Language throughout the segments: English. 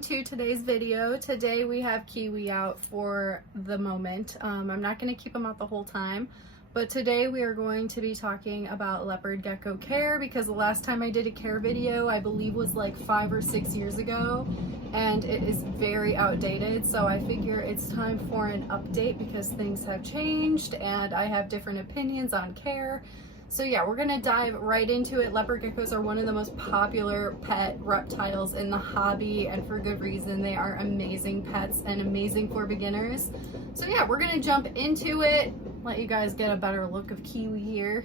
on to today's video. Today we have Kiwi out for the moment. I'm not going to keep him out the whole time, but today we are going to be talking about leopard gecko care, because the last time I did a care video I believe was like 5 or 6 years ago, and it is very outdated. So I figure it's time for an update because things have changed and I have different opinions on care. So yeah, we're gonna dive right into it. Leopard geckos are one of the most popular pet reptiles in the hobby, and for good reason. They are amazing pets and amazing for beginners. So yeah, we're gonna jump into it, let you guys get a better look of Kiwi here.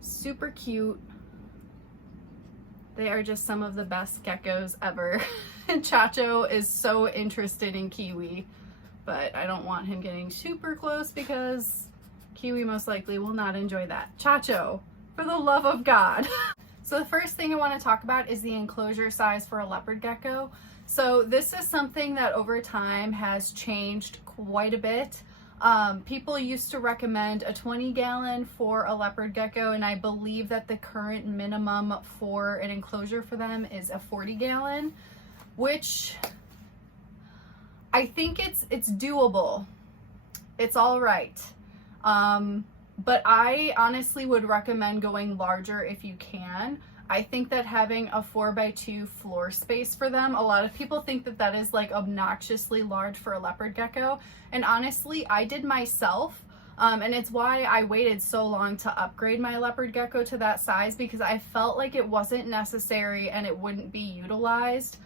Super cute. They are just some of the best geckos ever. And Chacho is so interested in Kiwi, but I don't want him getting super close because Kiwi most likely will not enjoy that. Chacho, for the love of God. So the first thing I want to talk about is the enclosure size for a leopard gecko. So this is something that over time has changed quite a bit. People used to recommend a 20-gallon for a leopard gecko, and I believe that the current minimum for an enclosure for them is a 40-gallon, which I think it's doable. It's all right. But I honestly would recommend going larger if you can. I think that having a 4x2 floor space for them, a lot of people think that that is like obnoxiously large for a leopard gecko. And honestly, I did myself. And it's why I waited so long to upgrade my leopard gecko to that size, because I felt like it wasn't necessary and it wouldn't be utilized.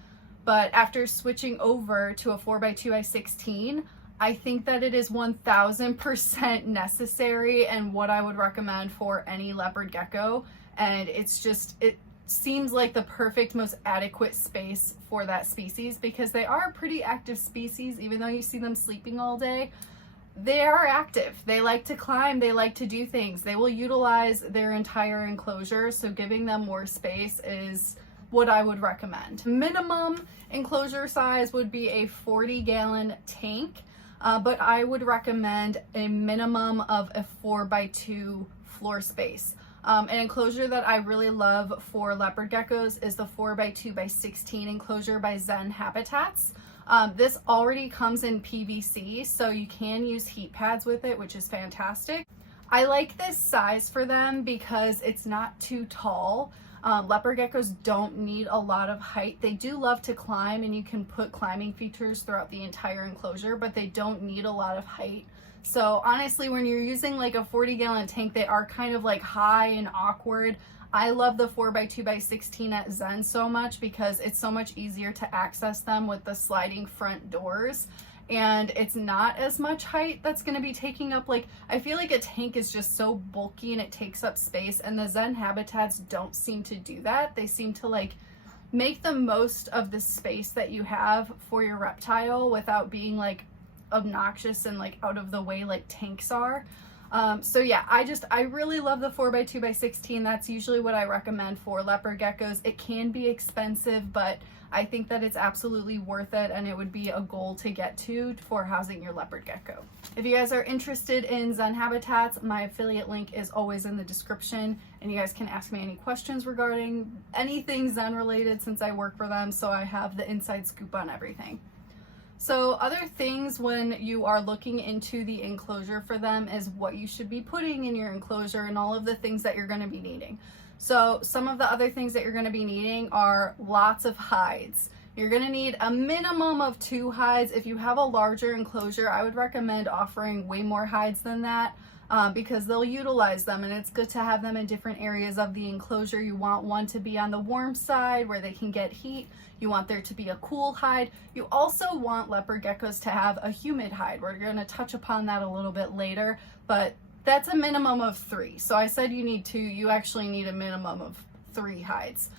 But after switching over to a 4x2x16, I think that it is 1000% necessary and what I would recommend for any leopard gecko. And it's just, it seems like the perfect, most adequate space for that species, because they are a pretty active species. Even though you see them sleeping all day, they are active. They like to climb, they like to do things. They will utilize their entire enclosure, so giving them more space is what I would recommend. Minimum enclosure size would be a 40-gallon tank. But I would recommend a minimum of a 4x2 floor space. An enclosure that I really love for leopard geckos is the 4x2x16 enclosure by Zen Habitats. This already comes in PVC, so you can use heat pads with it, which is fantastic. I like this size for them because it's not too tall. Leopard geckos don't need a lot of height. They do love to climb, and you can put climbing features throughout the entire enclosure, but they don't need a lot of height. So honestly, when you're using like a 40-gallon tank, they are kind of like high and awkward. I love the 4x2x16 at Zen so much because it's so much easier to access them with the sliding front doors. And it's not as much height that's going to be taking up, like, I feel like a tank is just so bulky and it takes up space, and the Zen Habitats don't seem to do that. They seem to like make the most of the space that you have for your reptile without being like obnoxious and like out of the way like tanks are. So yeah, I really love the 4x2x16. That's usually what I recommend for leopard geckos. It can be expensive, but I think that it's absolutely worth it, and it would be a goal to get to for housing your leopard gecko. If you guys are interested in Zen Habitats, my affiliate link is always in the description, and you guys can ask me any questions regarding anything Zen related since I work for them, so I have the inside scoop on everything. So other things when you are looking into the enclosure for them is what you should be putting in your enclosure and all of the things that you're going to be needing. So some of the other things that you're going to be needing are lots of hides. You're going to need a minimum of 2 hides. If you have a larger enclosure, I would recommend offering way more hides than that, because they'll utilize them, and it's good to have them in different areas of the enclosure. You want one to be on the warm side where they can get heat. You want there to be a cool hide. You also want leopard geckos to have a humid hide. We're going to touch upon that a little bit later, but that's a minimum of 3. So I said you need 2. You actually need a minimum of 3 hides.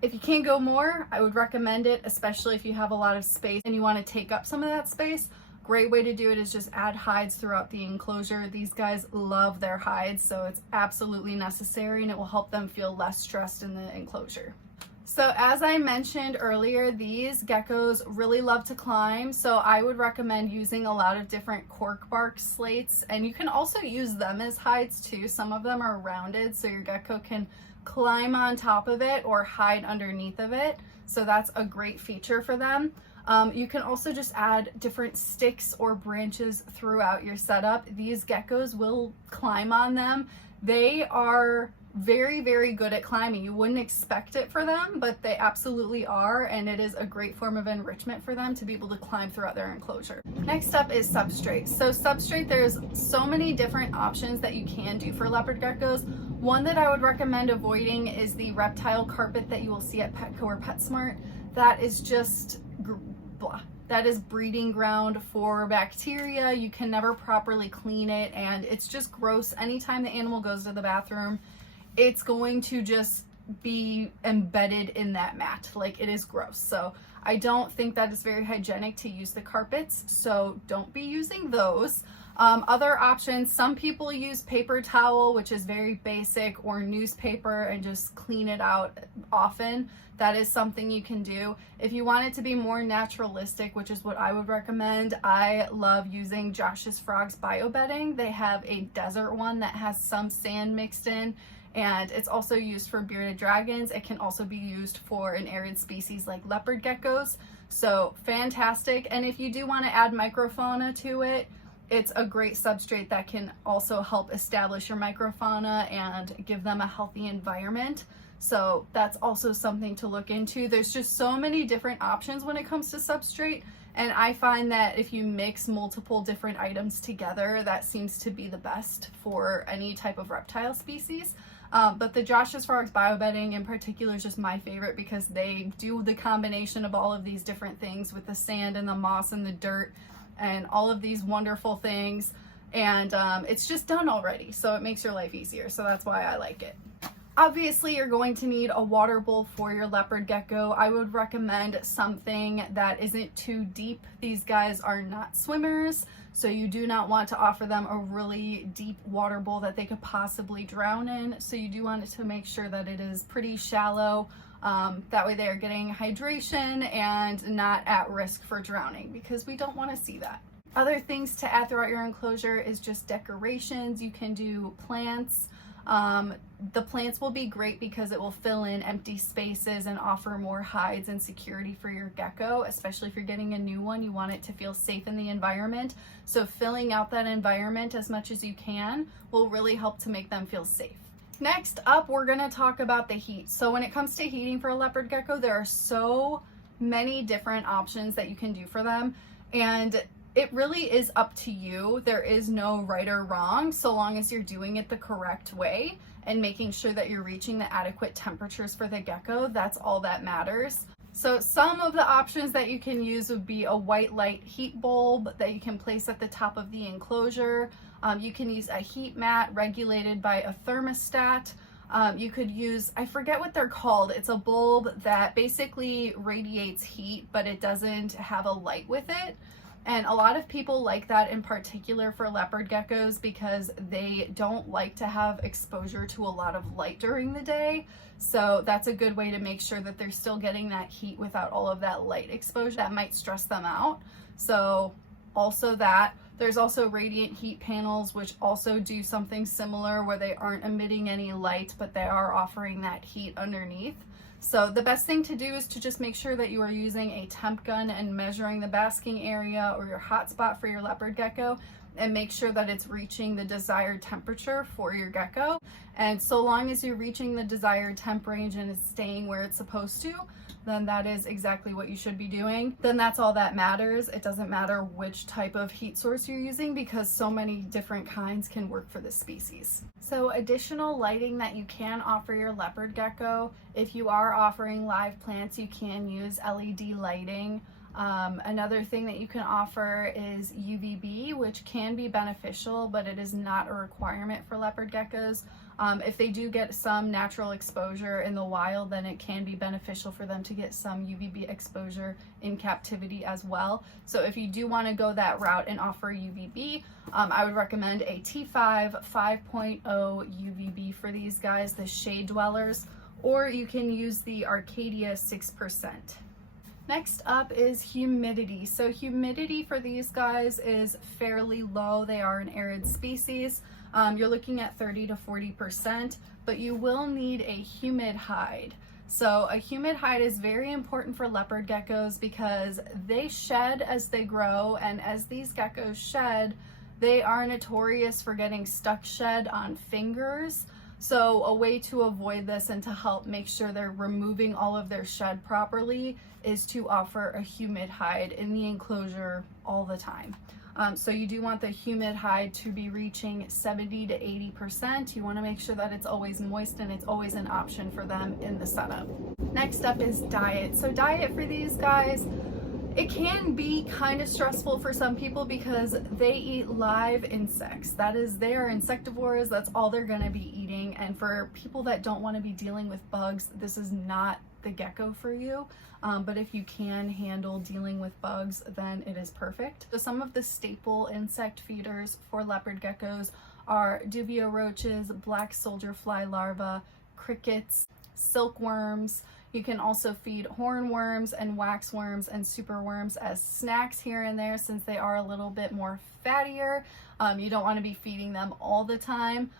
If you can't go more, I would recommend it, especially if you have a lot of space and you want to take up some of that space. Great way to do it is just add hides throughout the enclosure. These guys love their hides, so it's absolutely necessary, and it will help them feel less stressed in the enclosure. So as I mentioned earlier, these geckos really love to climb, so I would recommend using a lot of different cork bark slates, and you can also use them as hides too. Some of them are rounded, so your gecko can climb on top of it or hide underneath of it, so that's a great feature for them. You can also just add different sticks or branches throughout your setup. These geckos will climb on them. They are very, very good at climbing. You wouldn't expect it for them, but they absolutely are, and it is a great form of enrichment for them to be able to climb throughout their enclosure. Next up is substrate. So substrate, there's so many different options that you can do for leopard geckos. One that I would recommend avoiding is the reptile carpet that you will see at Petco or PetSmart. That is just blah. That is breeding ground for bacteria. You can never properly clean it, and it's just gross. Anytime the animal goes to the bathroom, it's going to just be embedded in that mat. Like, it is gross. So I don't think that is very hygienic to use the carpets, so don't be using those. Other options, some people use paper towel, which is very basic, or newspaper, and just clean it out often. That is something you can do. If you want it to be more naturalistic, which is what I would recommend, I love using Josh's Frogs biobedding. They have a desert one that has some sand mixed in, and it's also used for bearded dragons. It can also be used for an arid species like leopard geckos. So fantastic. And if you do want to add microfauna to it, it's a great substrate that can also help establish your microfauna and give them a healthy environment. So that's also something to look into. There's just so many different options when it comes to substrate. And I find that if you mix multiple different items together, that seems to be the best for any type of reptile species. But the Josh's Frogs biobedding in particular is just my favorite because they do the combination of all of these different things with the sand and the moss and the dirt and all of these wonderful things. And it's just done already, so it makes your life easier. So that's why I like it. Obviously, you're going to need a water bowl for your leopard gecko. I would recommend something that isn't too deep. These guys are not swimmers, so you do not want to offer them a really deep water bowl that they could possibly drown in. So you do want to make sure that it is pretty shallow. That way they are getting hydration and not at risk for drowning, because we don't want to see that. Other things to add throughout your enclosure is just decorations. You can do plants. The plants will be great because it will fill in empty spaces and offer more hides and security for your gecko, especially if you're getting a new one. You want it to feel safe in the environment. So filling out that environment as much as you can will really help to make them feel safe. Next up, we're going to talk about the heat. So when it comes to heating for a leopard gecko, there are so many different options that you can do for them, and it really is up to you. There is no right or wrong, so long as you're doing it the correct way and making sure that you're reaching the adequate temperatures for the gecko. That's all that matters. So some of the options that you can use would be a white light heat bulb that you can place at the top of the enclosure. You can use a heat mat regulated by a thermostat. You could use, I forget what they're called. It's a bulb that basically radiates heat, but it doesn't have a light with it. And a lot of people like that in particular for leopard geckos because they don't like to have exposure to a lot of light during the day. So that's a good way to make sure that they're still getting that heat without all of that light exposure. That might stress them out. So also that. There's also radiant heat panels, which also do something similar where they aren't emitting any light, but they are offering that heat underneath. So the best thing to do is to just make sure that you are using a temp gun and measuring the basking area or your hot spot for your leopard gecko, and make sure that it's reaching the desired temperature for your gecko. And so long as you're reaching the desired temp range and it's staying where it's supposed to, then that is exactly what you should be doing. Then that's all that matters. It doesn't matter which type of heat source you're using because so many different kinds can work for this species. So additional lighting that you can offer your leopard gecko, if you are offering live plants, you can use LED lighting. Another thing that you can offer is UVB, which can be beneficial, but it is not a requirement for leopard geckos. If they do get some natural exposure in the wild, then it can be beneficial for them to get some UVB exposure in captivity as well. So if you do want to go that route and offer UVB, I would recommend a T5 5.0 UVB for these guys, the shade dwellers, or you can use the Arcadia 6%. Next up is humidity. So humidity for these guys is fairly low. They are an arid species. You're looking at 30 to 40%, but you will need a humid hide. So a humid hide is very important for leopard geckos because they shed as they grow, and as these geckos shed, they are notorious for getting stuck shed on fingers. So a way to avoid this and to help make sure they're removing all of their shed properly is to offer a humid hide in the enclosure all the time. So you do want the humid hide to be reaching 70 to 80%. You want to make sure that it's always moist and it's always an option for them in the setup. Next up is diet. So diet for these guys, it can be kind of stressful for some people because they eat live insects. That is, they are insectivores. That's all they're going to be eating. And for people that don't want to be dealing with bugs, this is not the gecko for you. But if you can handle dealing with bugs, then it is perfect. So some of the staple insect feeders for leopard geckos are duvio roaches, black soldier fly larvae, crickets, silkworms. You can also feed hornworms and waxworms and superworms as snacks here and there since they are a little bit more fattier. You don't want to be feeding them all the time.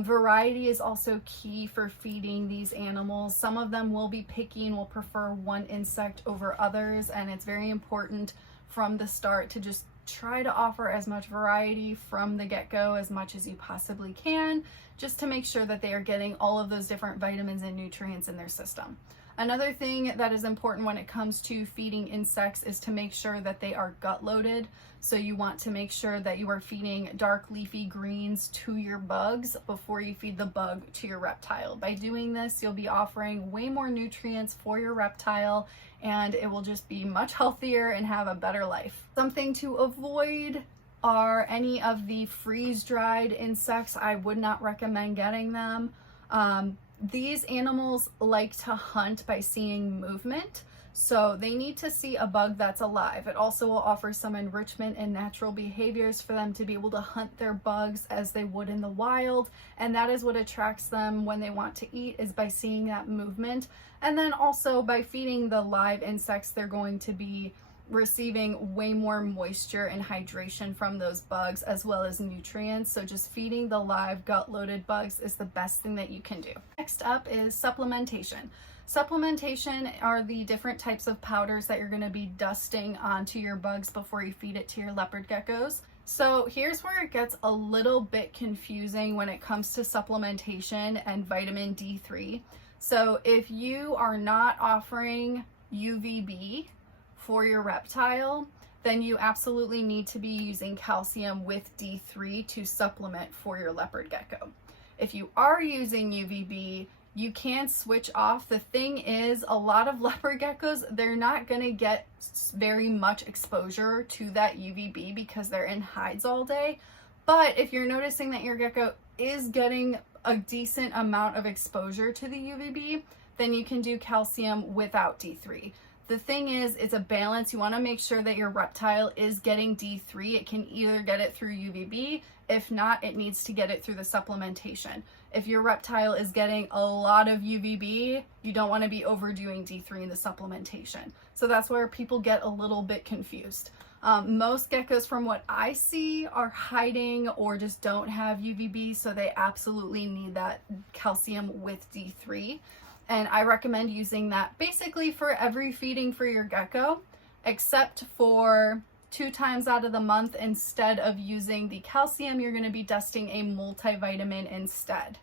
Variety is also key for feeding these animals. Some of them will be picky and will prefer one insect over others, and it's very important from the start to just try to offer as much variety from the get-go as much as you possibly can, just to make sure that they are getting all of those different vitamins and nutrients in their system. Another thing that is important when it comes to feeding insects is to make sure that they are gut loaded. So you want to make sure that you are feeding dark leafy greens to your bugs before you feed the bug to your reptile. By doing this, you'll be offering way more nutrients for your reptile, and it will just be much healthier and have a better life. Something to avoid are any of the freeze-dried insects. I would not recommend getting them. These animals like to hunt by seeing movement, so they need to see a bug that's alive. It also will offer some enrichment in natural behaviors for them to be able to hunt their bugs as they would in the wild, and that is what attracts them when they want to eat, is by seeing that movement. And then also by feeding the live insects, they're going to be receiving way more moisture and hydration from those bugs as well as nutrients. So just feeding the live gut-loaded bugs is the best thing that you can do. Next up is supplementation. Supplementation are the different types of powders that you're going to be dusting onto your bugs before you feed it to your leopard geckos. So here's where it gets a little bit confusing when it comes to supplementation and vitamin D3. So if you are not offering UVB for your reptile, then you absolutely need to be using calcium with D3 to supplement for your leopard gecko. If you are using UVB, you can switch off. The thing is, a lot of leopard geckos, they're not going to get very much exposure to that UVB because they're in hides all day. But if you're noticing that your gecko is getting a decent amount of exposure to the UVB, then you can do calcium without D3. The thing is, it's a balance. You want to make sure that your reptile is getting D3. It can either get it through UVB. If not, it needs to get it through the supplementation. If your reptile is getting a lot of UVB, you don't want to be overdoing D3 in the supplementation. So that's where people get a little bit confused. Most geckos, from what I see, are hiding or just don't have UVB, so they absolutely need that calcium with D3. And I recommend using that basically for every feeding for your gecko, except for 2 times out of the month. Instead of using the calcium, you're going to be dusting a multivitamin instead.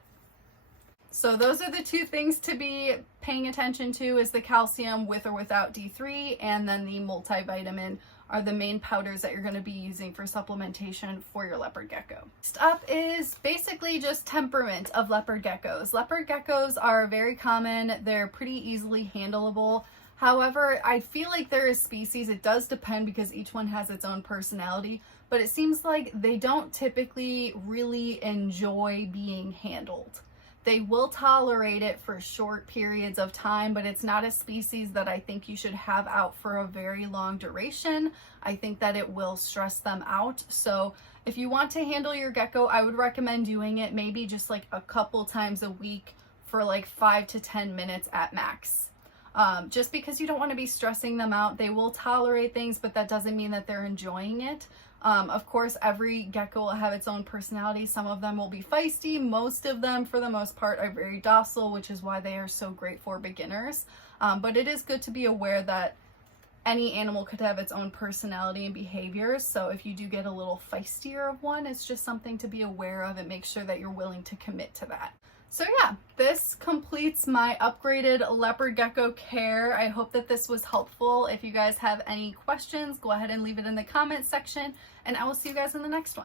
So those are the 2 things to be paying attention to, is the calcium with or without D3, and then the multivitamin are the main powders that you're going to be using for supplementation for your leopard gecko. Next up is basically just temperament of leopard geckos. Leopard geckos are very common. They're pretty easily handleable. However, I feel like they're a species, it does depend because each one has its own personality, but it seems like they don't typically really enjoy being handled. They will tolerate it for short periods of time, but it's not a species that I think you should have out for a very long duration. I think that it will stress them out. So if you want to handle your gecko, I would recommend doing it maybe just like a couple times a week for like 5 to 10 minutes at max. Just because you don't want to be stressing them out. They will tolerate things, but that doesn't mean that they're enjoying it. Of course, every gecko will have its own personality. Some of them will be feisty. Most of them, for the most part, are very docile, which is why they are so great for beginners. But it is good to be aware that any animal could have its own personality and behaviors. So if you do get a little feistier of one, it's just something to be aware of and make sure that you're willing to commit to that. So yeah, this completes my upgraded leopard gecko care. I hope that this was helpful. If you guys have any questions, go ahead and leave it in the comment section, and I will see you guys in the next one.